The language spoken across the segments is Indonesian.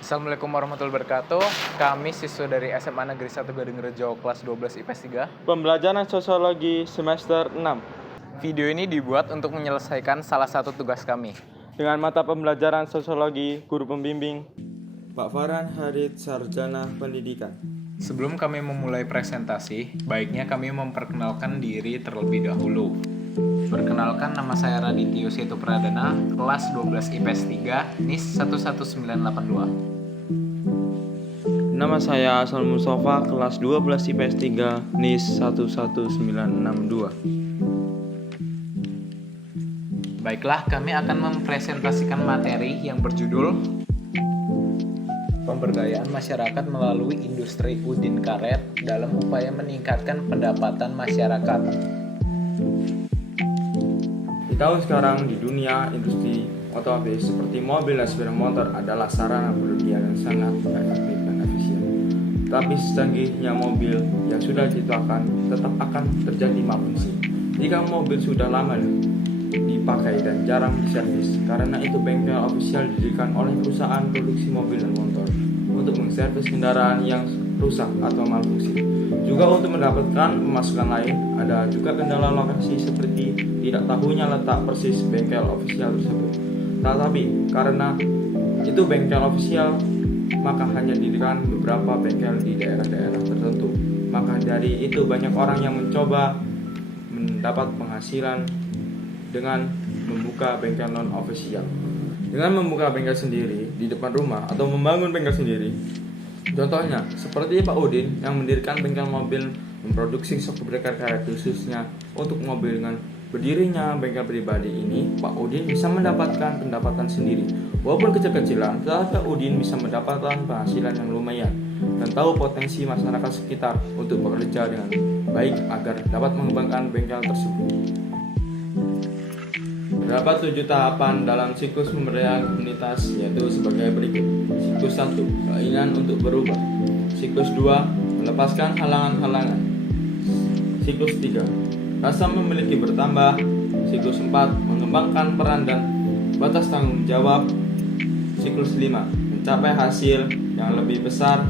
Assalamualaikum warahmatullahi wabarakatuh. Kami siswa dari SMA Negeri 1 Gading-Rejo kelas 12 IPS 3. Pembelajaran Sosiologi semester 6 Video ini dibuat untuk menyelesaikan salah satu tugas kami. dengan mata pembelajaran Sosiologi, guru pembimbing Pak Farhan Harid, Sarjana Pendidikan. Sebelum kami memulai presentasi, baiknya kami memperkenalkan diri terlebih dahulu. Perkenalkan, nama saya Radityo Setu Pradana, kelas 12 IPS 3, NIS 11982. Nama saya Asal Mustafa, kelas 12 IPS 3, NIS 11962. Baiklah, kami akan mempresentasikan materi yang berjudul Pemberdayaan Masyarakat Melalui Industri Udin Karet dalam upaya meningkatkan pendapatan masyarakat. Di tahun sekarang di dunia industri otomotif seperti mobil dan sepeda motor adalah sarana produksi yang sangat efektif dan efisien. Tapi secanggihnya mobil yang sudah diciptakan tetap akan terjadi malfungsi. Jika mobil sudah lama dipakai dan jarang diservis, karena itu bengkel ofisial didirikan oleh perusahaan produksi mobil dan motor untuk mengservis kendaraan yang rusak atau malfungsi. Juga untuk mendapatkan pemasukan lain, ada juga kendala lokasi seperti tidak tahunya letak persis bengkel ofisial tersebut. Tetapi karena itu bengkel ofisial, maka hanya didirikan beberapa bengkel di daerah-daerah tertentu. Maka dari itu banyak orang yang mencoba mendapat penghasilan dengan membuka bengkel non-ofisial. Dengan membuka bengkel sendiri di depan rumah atau membangun bengkel sendiri. Contohnya, seperti Pak Udin yang mendirikan bengkel mobil memproduksi sok breaker karet khususnya untuk mobil. Dengan berdirinya bengkel pribadi ini, Pak Udin bisa mendapatkan pendapatan sendiri. Walaupun kecil-kecilan, tetapi Pak Udin bisa mendapatkan penghasilan yang lumayan dan tahu potensi masyarakat sekitar untuk bekerja dengan baik agar dapat mengembangkan bengkel tersebut. Terdapat 7 tahapan dalam siklus pemberdayaan komunitas, yaitu sebagai berikut. Siklus 1, keinginan untuk berubah. Siklus 2, melepaskan halangan-halangan. Siklus 3, rasa memiliki bertambah. Siklus 4, mengembangkan peran dan batas tanggung jawab. Siklus 5, mencapai hasil yang lebih besar.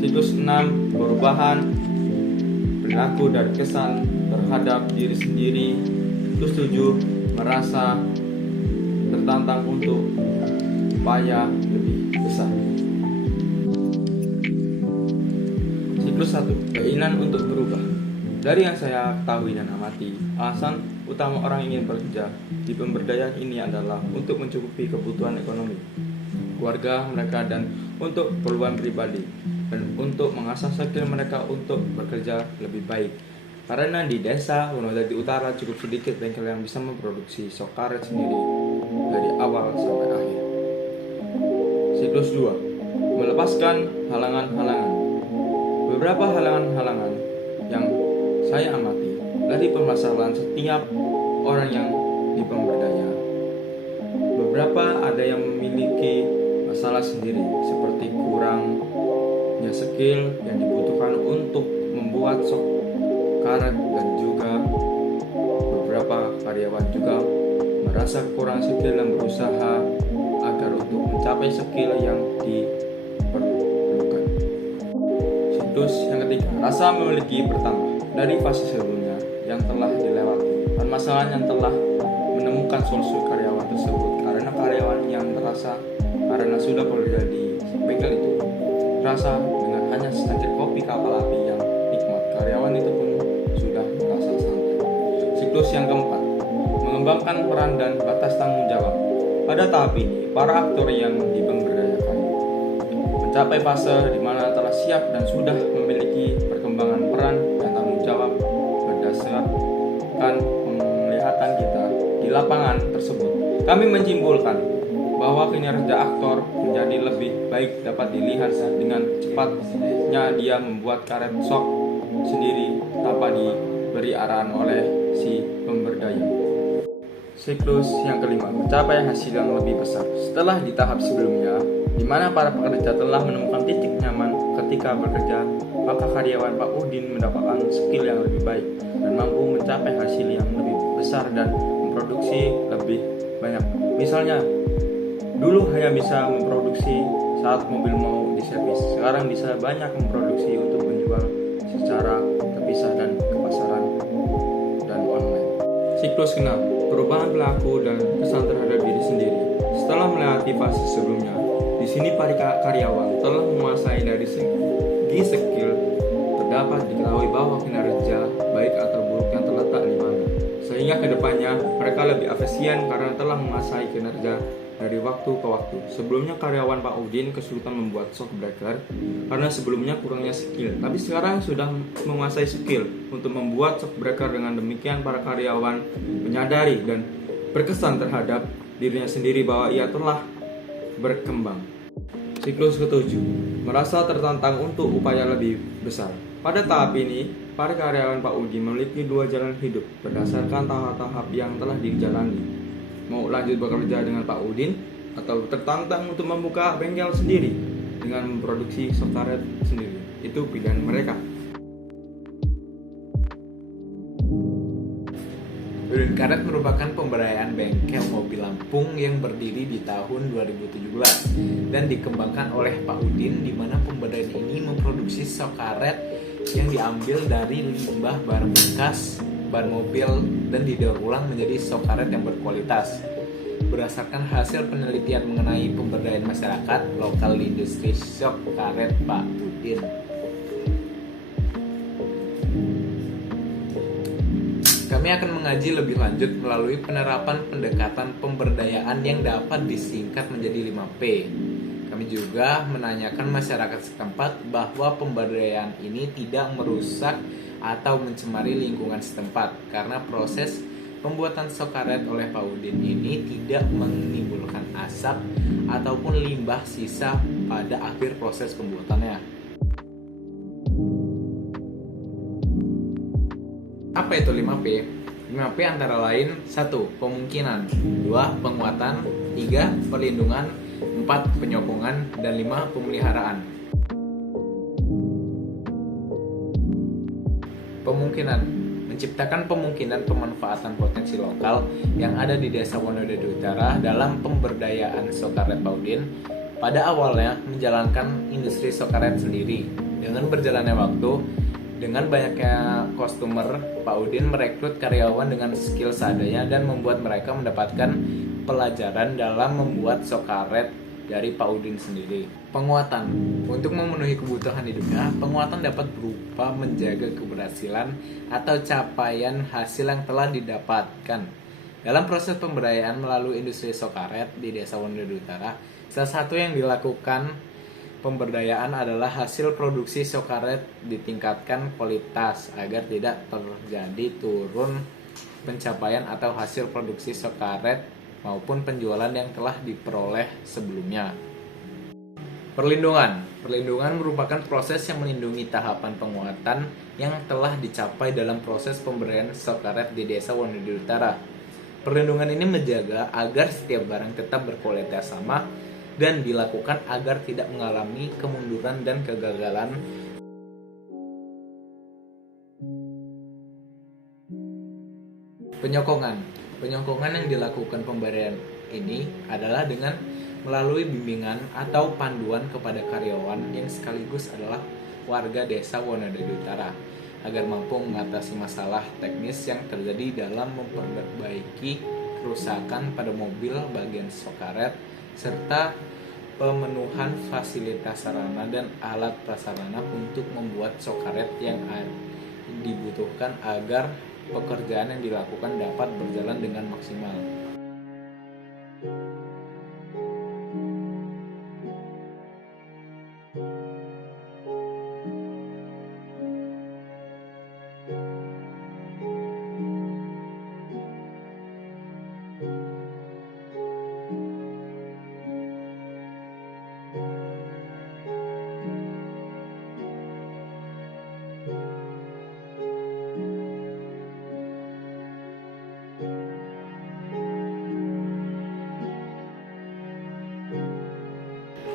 Siklus 6, perubahan perilaku dan kesan terhadap diri sendiri. Siklus 7, merasa tertantang untuk upaya lebih besar. Siklus 1, keinginan untuk berubah. Dari yang saya ketahui dan amati, alasan utama orang ingin bekerja di pemberdayaan ini adalah untuk mencukupi kebutuhan ekonomi keluarga mereka dan untuk keperluan pribadi, dan untuk mengasah skill mereka untuk bekerja lebih baik. Karena di desa Wonosobo Utara cukup sedikit bengkel yang bisa memproduksi sok karet sendiri dari awal sampai akhir. Siklus 2, melepaskan halangan-halangan. Beberapa halangan-halangan yang saya amati dari permasalahan setiap orang yang di pemberdayaan. Beberapa ada yang memiliki masalah sendiri, seperti kurangnya skill yang dibutuhkan untuk membuat sok karet, dan juga beberapa karyawan juga merasa kurang skill dan berusaha agar untuk mencapai skill yang diperlukan. Siklus yang ketiga, rasa memiliki bertambah. Dari fase sebelumnya yang telah dilewati, permasalahan yang telah menemukan solusi karyawan tersebut, karena karyawan yang merasa karena sudah bekerja di bengkel itu terasa dengan hanya secangkir kopi kapal api yang nikmat, karyawan itu pun sudah merasa santai. Siklus yang keempat, mengembangkan peran dan batas tanggung jawab. Pada tahap ini, para aktor yang dipemberdayakan mencapai fase di mana telah siap dan sudah memiliki perkembangan peran dan tanggung jawab berdasarkan penglihatan kita di lapangan tersebut. Kami menyimpulkan bahwa kinerja aktor menjadi lebih baik dapat dilihat dengan cepatnya dia membuat karet sok sendiri tanpa diberi arahan oleh si pemberdaya. Siklus yang kelima, mencapai hasil yang lebih besar. Setelah di tahap sebelumnya, di mana para pekerja telah menemukan titik nyaman ketika bekerja, maka karyawan Pak Udin mendapatkan skill yang lebih baik dan mampu mencapai hasil yang lebih besar dan memproduksi lebih banyak. Misalnya, dulu hanya bisa memproduksi saat mobil mau diservis. Sekarang bisa banyak memproduksi untuk menjual secara terpisah dan ke pasaran dan online. Siklus ke-6, perubahan perilaku dan kesan terhadap diri sendiri. Setelah melewati fase sebelumnya, di sini para karyawan telah menguasai dari segi skill, terdapat diketahui bahwa kinerja baik atau buruk yang terletak di mana. Sehingga kedepannya mereka lebih efisien karena telah menguasai kinerja dari waktu ke waktu. Sebelumnya karyawan Pak Udin kesulitan membuat shock breaker karena sebelumnya kurangnya skill. Tapi sekarang sudah menguasai skill untuk membuat shock breaker. Dengan demikian para karyawan menyadari dan berkesan terhadap dirinya sendiri bahwa ia telah berkembang. Siklus ke-7, merasa tertantang untuk upaya lebih besar. Pada tahap ini, para karyawan Pak Udin memiliki dua jalan hidup berdasarkan tahap-tahap yang telah dijalani. Mau lanjut bekerja dengan Pak Udin atau tertantang untuk membuka bengkel sendiri dengan memproduksi shock karet sendiri. Itu pilihan mereka. Udin Karet merupakan pemberdayaan bengkel mobil Lampung yang berdiri di tahun 2017 dan dikembangkan oleh Pak Udin, di mana pemberdayaan ini memproduksi shock karet yang diambil dari limbah barang bekas, ban mobil, dan didaur ulang menjadi shock karet yang berkualitas. Berdasarkan hasil penelitian mengenai pemberdayaan masyarakat lokal di industri shock karet Pak Udin. Kami akan mengaji lebih lanjut melalui penerapan pendekatan pemberdayaan yang dapat disingkat menjadi 5P. Kami juga menanyakan masyarakat setempat bahwa pemberdayaan ini tidak merusak atau mencemari lingkungan setempat karena proses pembuatan shock karet oleh Pak Udin ini tidak menimbulkan asap ataupun limbah sisa pada akhir proses pembuatannya. Apa itu 5P? 5P antara lain 1. Pemungkinan, 2. Penguatan, 3. Perlindungan, 4. Penyokongan, dan 5. Pemeliharaan. Pemungkinan, menciptakan pemungkinan pemanfaatan potensi lokal yang ada di Desa Wonodedu Utara dalam pemberdayaan shock karet Pak Udin. Pada awalnya menjalankan industri shock karet sendiri. Dengan berjalannya waktu, dengan banyaknya customer, Pak Udin merekrut karyawan dengan skill seadanya dan membuat mereka mendapatkan pelajaran dalam membuat shock karet dari Pak Udin sendiri. Penguatan, untuk memenuhi kebutuhan hidupnya, penguatan dapat berupa menjaga keberhasilan atau capaian hasil yang telah didapatkan. Dalam proses pemberdayaan melalui industri shock karet di Desa Wonodedu Utara, salah satu yang dilakukan pemberdayaan adalah hasil produksi shock karet ditingkatkan kualitas agar tidak terjadi turun pencapaian atau hasil produksi shock karet maupun penjualan yang telah diperoleh sebelumnya. Perlindungan merupakan proses yang melindungi tahapan penguatan yang telah dicapai dalam proses pemberdayaan shock karet di Desa Wonodedu Utara. Perlindungan ini menjaga agar setiap barang tetap berkualitas sama dan dilakukan agar tidak mengalami kemunduran dan kegagalan. Penyokongan yang dilakukan pemberdayaan ini adalah dengan melalui bimbingan atau panduan kepada karyawan yang sekaligus adalah warga Desa Wonodedu Utara agar mampu mengatasi masalah teknis yang terjadi dalam memperbaiki kerusakan pada mobil bagian shock karet serta pemenuhan fasilitas sarana dan alat prasarana untuk membuat shock karet yang dibutuhkan agar pekerjaan yang dilakukan dapat berjalan dengan maksimal.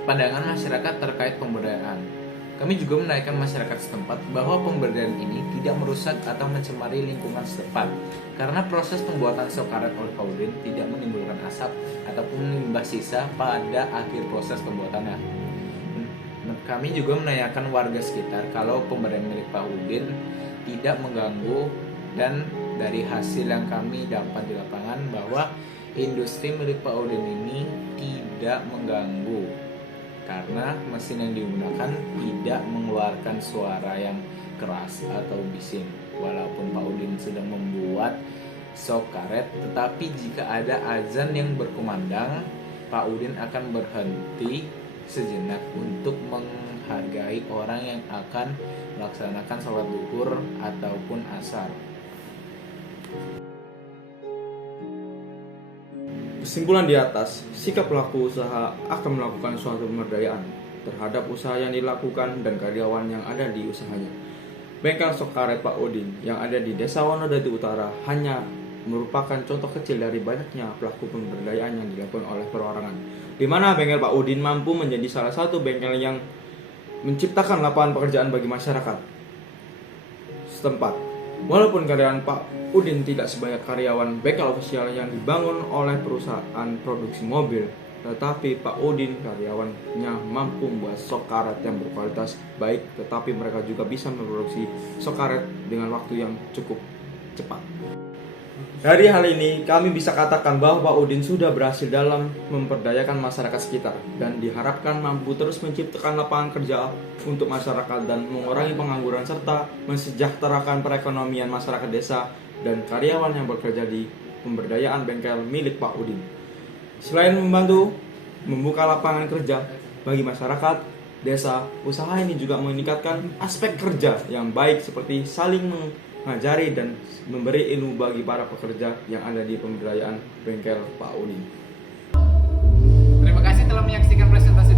Pandangan masyarakat terkait pemberdayaan. Kami juga menaikkan masyarakat setempat bahwa pemberdayaan ini tidak merusak atau mencemari lingkungan setempat karena proses pembuatan shock karet oleh Pak Udin tidak menimbulkan asap ataupun limbah sisa pada akhir proses pembuatannya. Kami juga menanyakan warga sekitar kalau pemberdayaan milik Pak Udin tidak mengganggu, dan dari hasil yang kami dapat di lapangan bahwa industri milik Pak Udin ini tidak mengganggu karena mesin yang digunakan tidak mengeluarkan suara yang keras atau bising. Walaupun Pak Udin sedang membuat sok karet, tetapi jika ada azan yang berkumandang, Pak Udin akan berhenti sejenak untuk menghargai orang yang akan melaksanakan sholat zuhur ataupun asar. Kesimpulan di atas, sikap pelaku usaha akan melakukan suatu pemberdayaan terhadap usaha yang dilakukan dan karyawan yang ada di usahanya. Bengkel sok karet Pak Udin yang ada di Desa Wonodadi Utara hanya merupakan contoh kecil dari banyaknya pelaku pemberdayaan yang dilakukan oleh perorangan, di mana bengkel Pak Udin mampu menjadi salah satu bengkel yang menciptakan lapangan pekerjaan bagi masyarakat setempat. Walaupun karyawan Pak Udin tidak sebanyak karyawan bengkel ofisial yang dibangun oleh perusahaan produksi mobil, tetapi Pak Udin karyawannya mampu membuat sok karet yang berkualitas baik, tetapi mereka juga bisa memproduksi sok karet dengan waktu yang cukup cepat. Dari hal ini, kami bisa katakan bahwa Pak Udin sudah berhasil dalam memperdayakan masyarakat sekitar dan diharapkan mampu terus menciptakan lapangan kerja untuk masyarakat dan mengurangi pengangguran serta mensejahterakan perekonomian masyarakat desa dan karyawan yang bekerja di pemberdayaan bengkel milik Pak Udin. Selain membantu membuka lapangan kerja bagi masyarakat desa, usaha ini juga meningkatkan aspek kerja yang baik seperti saling mengajari dan memberi ilmu bagi para pekerja yang ada di pemberdayaan bengkel Pak Udin. Terima kasih telah menyaksikan presentasi